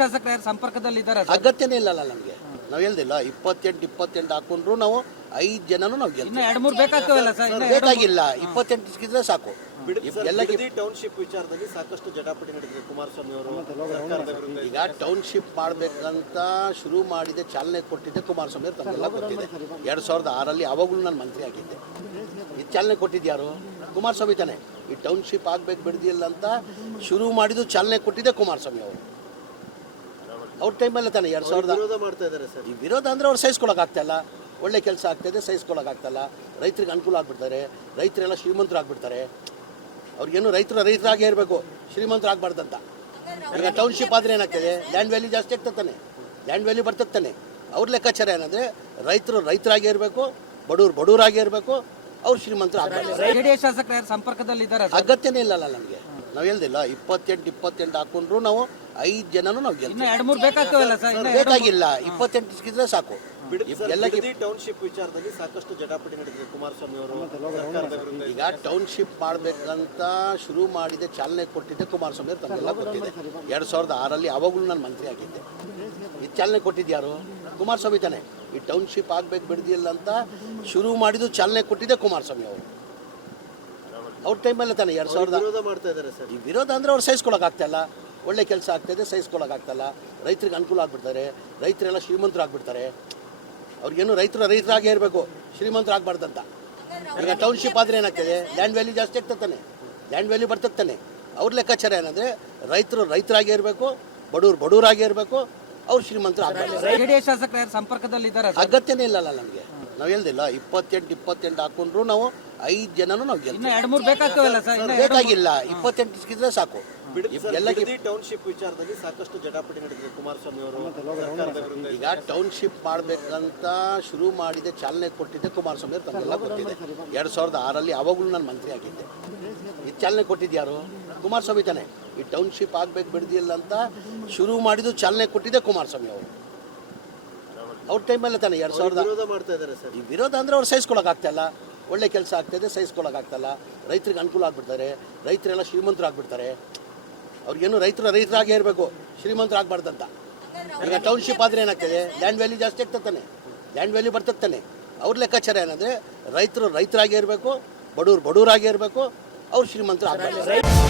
ಶಾಸಕರು ಯಾರು ಸಂಪರ್ಕದಲ್ಲಿ ಇದ್ದಾರೆ? ಅಗತ್ಯನೇ ಇಲ್ಲಲ್ಲ ನಮಗೆ. ನಾವು ಹೇಳ್ದಿಲ್ಲ 28 ಹಾಕೊಂಡ್ರು ನಾವು 5 ಜನನು ನಾವು ಗೆಲ್ತೀವಿ. 2-3 ಬೇಕಾಗ್ತವಲ್ಲ ಸರ್? ಬೇಕಾಗಿಲ್ಲ, 28 ಸಿಕ್ಕಿದ್ರೆ ಸಾಕು. ಟೌನ್ಶಿಪ್ ವಿಚಾರದಲ್ಲಿ ಸಾಕಷ್ಟು ಜಟಾಪಟಿ ನಡೆದಿದೆ. ಕುಮಾರಸ್ವಾಮಿ ಅವರು ಈಗ ಟೌನ್ಶಿಪ್ ಮಾಡ್ಬೇಕಂತ ಶುರು ಮಾಡಿದೆ, ಚಾಲನೆ ಕೊಟ್ಟಿದ್ದೆ ಕುಮಾರಸ್ವಾಮಿ ಅವರು, ತಮಗೆಲ್ಲ ಗೊತ್ತಿದೆ. 2006 ಅವಾಗಲೂ ನಾನು ಮಂತ್ರಿ ಆಗಿದ್ದೆ. ಇದು ಚಾಲನೆ ಕೊಟ್ಟಿದ್ಯಾರು? ಕುಮಾರಸ್ವಾಮಿ ತಾನೆ. ಈ ಟೌನ್ಶಿಪ್ ಆಗ್ಬೇಕು ಬಿಡ್ದಿಲ್ಲ ಅಂತ ಶುರು ಮಾಡಿದ್ದು ಚಾಲನೆ ಕೊಟ್ಟಿದ್ದೆ ಕುಮಾರಸ್ವಾಮಿ ಅವರು. ಅವ್ರ ಟೈಮಲ್ಲೇ ತಾನೆ 2000 ವಿರೋಧ ಮಾಡ್ತಾ ಇದ್ದಾರೆ ಸರ್. ಈ ವಿರೋಧ ಅಂದರೆ ಅವ್ರು ಸಹಿಸ್ಕೊಳಕ್ಕಾಗ್ತಾಯಿಲ್ಲ. ಒಳ್ಳೆ ಕೆಲಸ ಆಗ್ತಾಯಿದೆ, ಸಹಿಸ್ಕೊಳಕ್ಕಾಗ್ತಾಯಿಲ್ಲ. ರೈತರಿಗೆ ಅನುಕೂಲ ಆಗ್ಬಿಡ್ತಾರೆ, ರೈತರೆಲ್ಲ ಶ್ರೀಮಂತರಾಗ್ಬಿಡ್ತಾರೆ. ಅವ್ರಿಗೇನು ರೈತರಾಗೇ ಇರಬೇಕು, ಶ್ರೀಮಂತರಾಗಬಾರ್ದಂತ. ಈಗ ಟೌನ್ಶಿಪ್ ಆದರೆ ಏನಾಗ್ತದೆ? ಲ್ಯಾಂಡ್ ವ್ಯಾಲ್ಯೂ ಜಾಸ್ತಿ ಆಗ್ತಾನೆ, ಲ್ಯಾಂಡ್ ವ್ಯಾಲ್ಯೂ ಬರ್ತತಾನೆ. ಅವ್ರ ಲೆಕ್ಕಾಚಾರ ಏನಂದರೆ ರೈತರಾಗೇ ಇರಬೇಕು, ಬಡವರಾಗೇ ಇರಬೇಕು, ಅವ್ರು ಶ್ರೀಮಂತರು ಆಗಬಾರ್ದು. ಜೆಡಿಎಸ್ ಶಾಸಕರು ಯಾರು ಸಂಪರ್ಕದಲ್ಲಿ ಇದ್ದಾರೆ? ಅಗತ್ಯನೇ ಇಲ್ಲಲ್ಲ ನಮಗೆ. ನಾವು ಹೇಳ್ದಿಲ್ಲ 28 ಹಾಕೊಂಡ್ರು ನಾವು 5 ಜನನು ನಾವು ಗೆಲ್ತೀವಿ. 2-3 ಬೇಕಾಗ್ತವಲ್ಲ ಸರ್? ಬೇಕಾಗಿಲ್ಲ, 28 ಸಿಕ್ಕಿದ್ರೆ ಸಾಕು. ಟೌನ್ಶಿಪ್ ವಿಚಾರದಲ್ಲಿ ಸಾಕಷ್ಟು ಜಟಾಪಟಿ ನಡೆದಿದೆ. ಕುಮಾರಸ್ವಾಮಿ ಅವರು ಈಗ ಟೌನ್ಶಿಪ್ ಮಾಡ್ಬೇಕಂತ ಶುರು ಮಾಡಿದೆ, ಚಾಲನೆ ಕೊಟ್ಟಿದ್ದೆ ಕುಮಾರಸ್ವಾಮಿ ಅವರು, ತಮಗೆಲ್ಲ ಗೊತ್ತಿದೆ. 2006 ಅವಾಗಲೂ ನಾನು ಮಂತ್ರಿ ಆಗಿದ್ದೆ. ಇದು ಚಾಲನೆ ಕೊಟ್ಟಿದ್ಯಾರು? ಕುಮಾರಸ್ವಾಮಿ ತಾನೆ. ಈ ಟೌನ್ಶಿಪ್ ಆಗ್ಬೇಕು ಬಿಡ್ದಿಲ್ಲ ಅಂತ ಶುರು ಮಾಡಿದ್ದು ಚಾಲನೆ ಕೊಟ್ಟಿದ್ದೆ ಕುಮಾರಸ್ವಾಮಿ ಅವರು. ಅವ್ರ ಟೈಮಲ್ಲೇ ತಾನೆ 2000 ವಿರೋಧ ಮಾಡ್ತಾ ಇದ್ದಾರೆ ಸರ್. ಈ ವಿರೋಧ ಅಂದರೆ ಅವ್ರು ಸಹಿಸ್ಕೊಳಕ್ಕಾಗ್ತಾಯಿಲ್ಲ. ಒಳ್ಳೆ ಕೆಲಸ ಆಗ್ತಾಯಿದೆ, ಸಹಿಸ್ಕೊಳಕ್ಕಾಗ್ತಾಯಿಲ್ಲ. ರೈತರಿಗೆ ಅನುಕೂಲ ಆಗ್ಬಿಡ್ತಾರೆ, ರೈತರೆಲ್ಲ ಶ್ರೀಮಂತರಾಗ್ಬಿಡ್ತಾರೆ. ಅವ್ರಿಗೇನು ರೈತರಾಗೇ ಇರಬೇಕು, ಶ್ರೀಮಂತರಾಗಬಾರ್ದಂತ. ಈಗ ಟೌನ್ಶಿಪ್ ಆದರೆ ಏನಾಗ್ತದೆ? ಲ್ಯಾಂಡ್ ವ್ಯಾಲ್ಯೂ ಜಾಸ್ತಿ ಆಗ್ತಾನೆ, ಲ್ಯಾಂಡ್ ವ್ಯಾಲ್ಯೂ ಬರ್ತತಾನೆ. ಅವ್ರ ಲೆಕ್ಕಾಚಾರ ಏನಂದರೆ ರೈತರಾಗೇ ಇರಬೇಕು, ಬಡವರಾಗೇ ಇರಬೇಕು, ಅವ್ರು ಶ್ರೀಮಂತರು ಆಗಬಾರ್ದು. ಜೆಡಿಎಸ್ ಶಾಸಕರು ಯಾರು ಸಂಪರ್ಕದಲ್ಲಿ ಇದ್ದಾರೆ? ಅಗತ್ಯನೇ ಇಲ್ಲಲ್ಲ ನಮಗೆ. ನಾವು ಹೇಳ್ದಿಲ್ಲ 28 ಹಾಕೊಂಡ್ರು ನಾವು 5 ಜನನು ನಾವು ಗೆಲ್ತೀವಿ. 2-3 ಬೇಕಾಗ್ತವಲ್ಲ ಸರ್? ಬೇಕಾಗಿಲ್ಲ, 28 ಸಿಕ್ಕಿದ್ರೆ ಸಾಕು. ಟೌನ್ಶಿಪ್ ವಿಚಾರದಲ್ಲಿ ಸಾಕಷ್ಟು ಜಟಾಪಟಿ ನಡೆದಿದೆ. ಕುಮಾರಸ್ವಾಮಿ ಅವರು ಈಗ ಟೌನ್ಶಿಪ್ ಮಾಡ್ಬೇಕಂತ ಶುರು ಮಾಡಿದೆ, ಚಾಲನೆ ಕೊಟ್ಟಿದ್ದೆ ಕುಮಾರಸ್ವಾಮಿ ಅವರು, ತಮಗೆಲ್ಲ ಗೊತ್ತಿದೆ. 2006 ಅವಾಗಲೂ ನಾನು ಮಂತ್ರಿ ಆಗಿದ್ದೆ. ಇದು ಚಾಲನೆ ಕೊಟ್ಟಿದ್ಯಾರು? ಕುಮಾರಸ್ವಾಮಿ ತಾನೆ. ಈ ಟೌನ್ಶಿಪ್ ಆಗ್ಬೇಕು ಬಿಡ್ದಿಲ್ಲ ಅಂತ ಶುರು ಮಾಡಿದ್ದು ಚಾಲನೆ ಕೊಟ್ಟಿದ್ದೆ ಕುಮಾರಸ್ವಾಮಿ ಅವರು. ಅವ್ರ ಟೈಮಲ್ಲೇ ತಾನೆ 2000 ವಿರೋಧ ಮಾಡ್ತಾ ಇದ್ದಾರೆ ಸರ್. ಈ ವಿರೋಧ ಅಂದರೆ ಅವ್ರು ಸಹಿಸ್ಕೊಳಕ್ಕಾಗ್ತಾಯಿಲ್ಲ. ಒಳ್ಳೆ ಕೆಲಸ ಆಗ್ತಾಯಿದೆ, ಸಹಿಸ್ಕೊಳಕ್ಕಾಗ್ತಾಯಿಲ್ಲ. ರೈತರಿಗೆ ಅನುಕೂಲ ಆಗ್ಬಿಡ್ತಾರೆ, ರೈತರೆಲ್ಲ ಶ್ರೀಮಂತರಾಗ್ಬಿಡ್ತಾರೆ. ಅವ್ರಿಗೇನು ರೈತರಾಗೇ ಇರಬೇಕು, ಶ್ರೀಮಂತರಾಗಬಾರ್ದಂತ. ಈಗ ಟೌನ್ಶಿಪ್ ಆದರೆ ಏನಾಗ್ತದೆ? ಲ್ಯಾಂಡ್ ವ್ಯಾಲ್ಯೂ ಜಾಸ್ತಿ ಆಗ್ತಾನೆ, ಲ್ಯಾಂಡ್ ವ್ಯಾಲ್ಯೂ ಬರ್ತತಾನೆ. ಅವ್ರ ಲೆಕ್ಕಾಚಾರ ಏನಂದರೆ ರೈತರಾಗೇ ಇರಬೇಕು, ಬಡವರಾಗೇ ಇರಬೇಕು, ಅವ್ರು ಶ್ರೀಮಂತರು ಆಗಬಾರ್ದು.